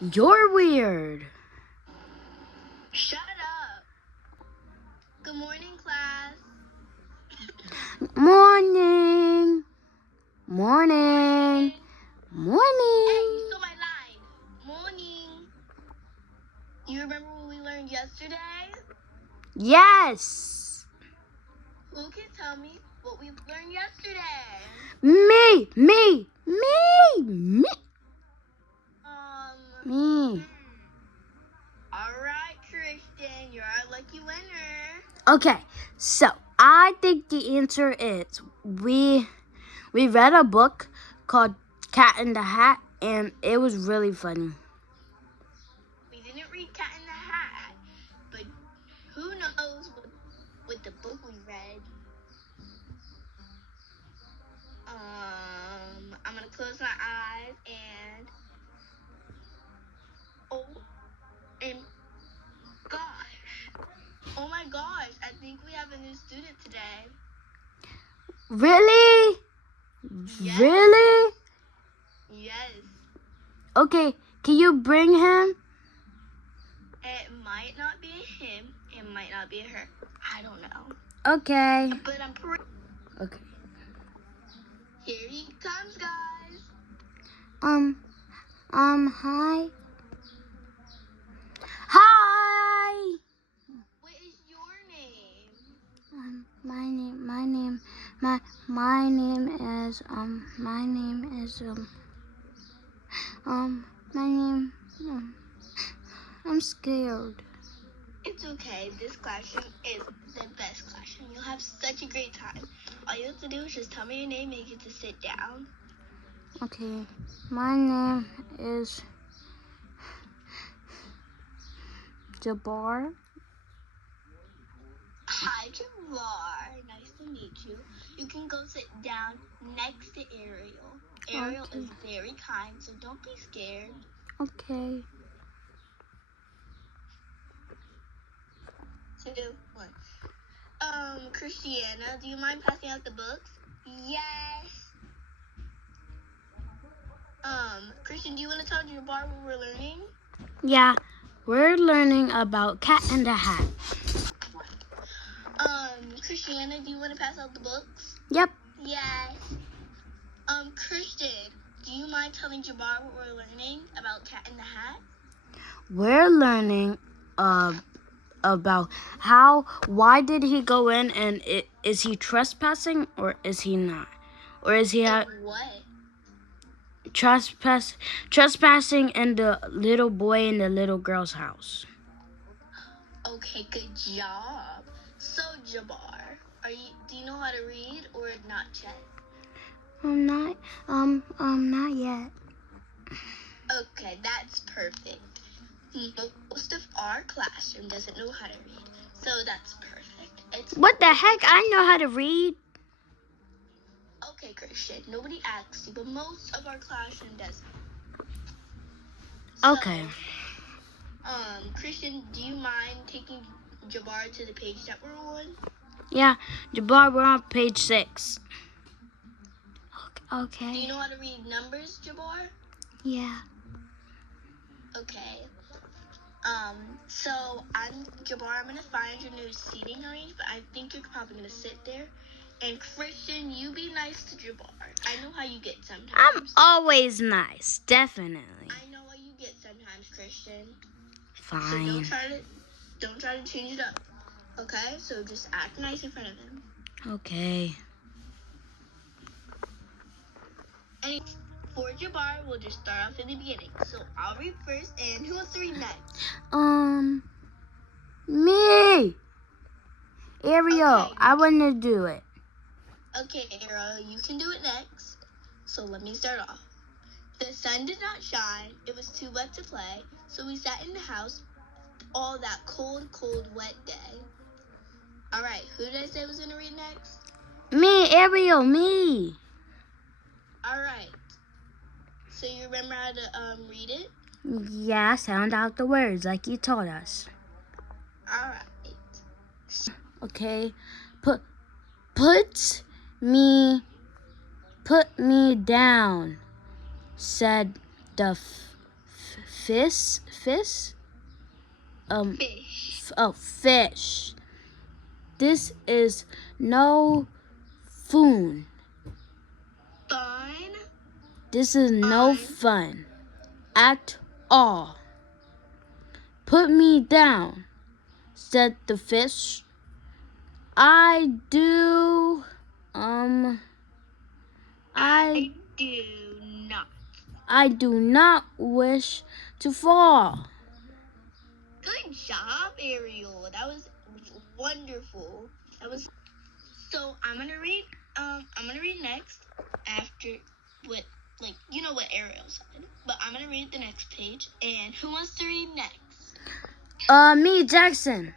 You're weird. Shut up. Good morning, class. Morning. Morning. Hey, Morning. you stole my line. Morning. You remember what we learned yesterday? Yes. Who can tell me what we learned yesterday? Me. Me. All right, Christian, you're our lucky winner. Okay, so I think the answer is we read a book called Cat in the Hat, and it was really funny. We didn't read Cat in the Hat, but who knows what the book we read. I'm gonna close my eyes and oh my gosh, I think we have a new student today. Really? Yes. Really? Yes. Okay, can you bring him? It might not be a him, it might not be a her. I don't know. Okay. But I'm pretty. Okay. Here he comes, guys. Hi. Hi. What is your name? My name I'm scared. It's okay. This classroom is the best classroom. You'll have such a great time. All you have to do is just tell me your name and you get to sit down. Okay. My name is Jabbar. Hi, Jabbar. Nice to meet you. You can go sit down next to Ariel. Ariel Okay. is very kind, so don't be scared. Okay. 2, 1. Christiana, do you mind passing out the books? Yes. Christian, do you want to tell Jabbar what we're learning? Yeah, we're learning about Cat in the Hat. Christiana, do you want to pass out the books? Yep. Yes. Christian, do you mind telling Jabbar what we're learning about Cat in the Hat? We're learning about why did he go in, and is he trespassing or is he not? Or is he What? trespassing in the little boy and the little girl's house? Okay, good job. So, Jabbar, do you know how to read or not yet? Not yet. Okay, that's perfect. Most of our classroom doesn't know how to read, so that's perfect. What the heck? I know how to read. Okay, Christian, nobody asked you, but most of our classroom doesn't. Okay. Christian, do you mind taking Jabbar to the page that we're on? Yeah, Jabbar, we're on page 6. Okay. Do you know how to read numbers, Jabbar? Yeah. Okay. So I'm Jabbar. I'm gonna find your new seating arrangement, but I think you're probably gonna sit there. And Christian, you be nice to Jabbar. I know how you get sometimes. I'm always nice, definitely. I know how you get sometimes, Christian. Fine. So don't try to change it up. Okay? So just act nice in front of him. Okay. And for Jabbar, we'll just start off in the beginning. So I'll read first, and who wants to read next? Me. Ariel, Okay. I want to do it. Okay, Ariel, you can do it next. So let me start off. The sun did not shine. It was too wet to play. So we sat in the house all that cold, wet day. All right, who did I say was going to read next? Me, Ariel, me. All right. So you remember how to read it? Yeah, sound out the words like you taught us. All right. Okay. Put me down, said the fish. Fish. Fish. This is no food. Fun. This is no fun at all. Put me down, said the fish. I do not wish to fall. Good job, Ariel. That was wonderful. So I'm gonna read next after what what Ariel said. But I'm gonna read the next page. And who wants to read next? Me, Jackson.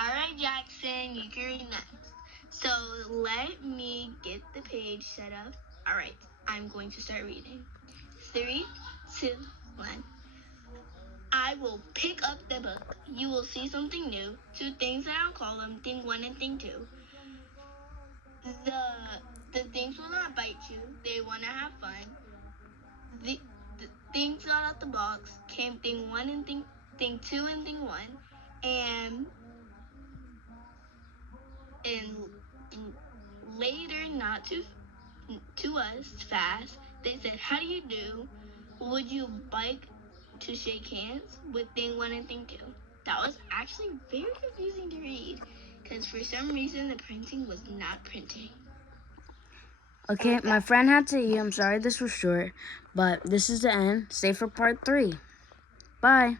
Alright, Jackson, you can read next. So let me get the page set up. Alright, I'm going to start reading. 3, 2, 1. I will pick up the book. You will see something new. 2 things that I'll call them, thing 1 and thing 2. The things will not bite you. They want to have fun. The things got out the box came thing 1 and thing 2 and thing 1. And later, not to us, fast, they said, how do you do? Would you like to shake hands with thing 1 and thing 2? That was actually very confusing to read because for some reason the printing was not printing. Okay, my friend had to eat. I'm sorry this was short, but this is the end. Stay for part 3. Bye.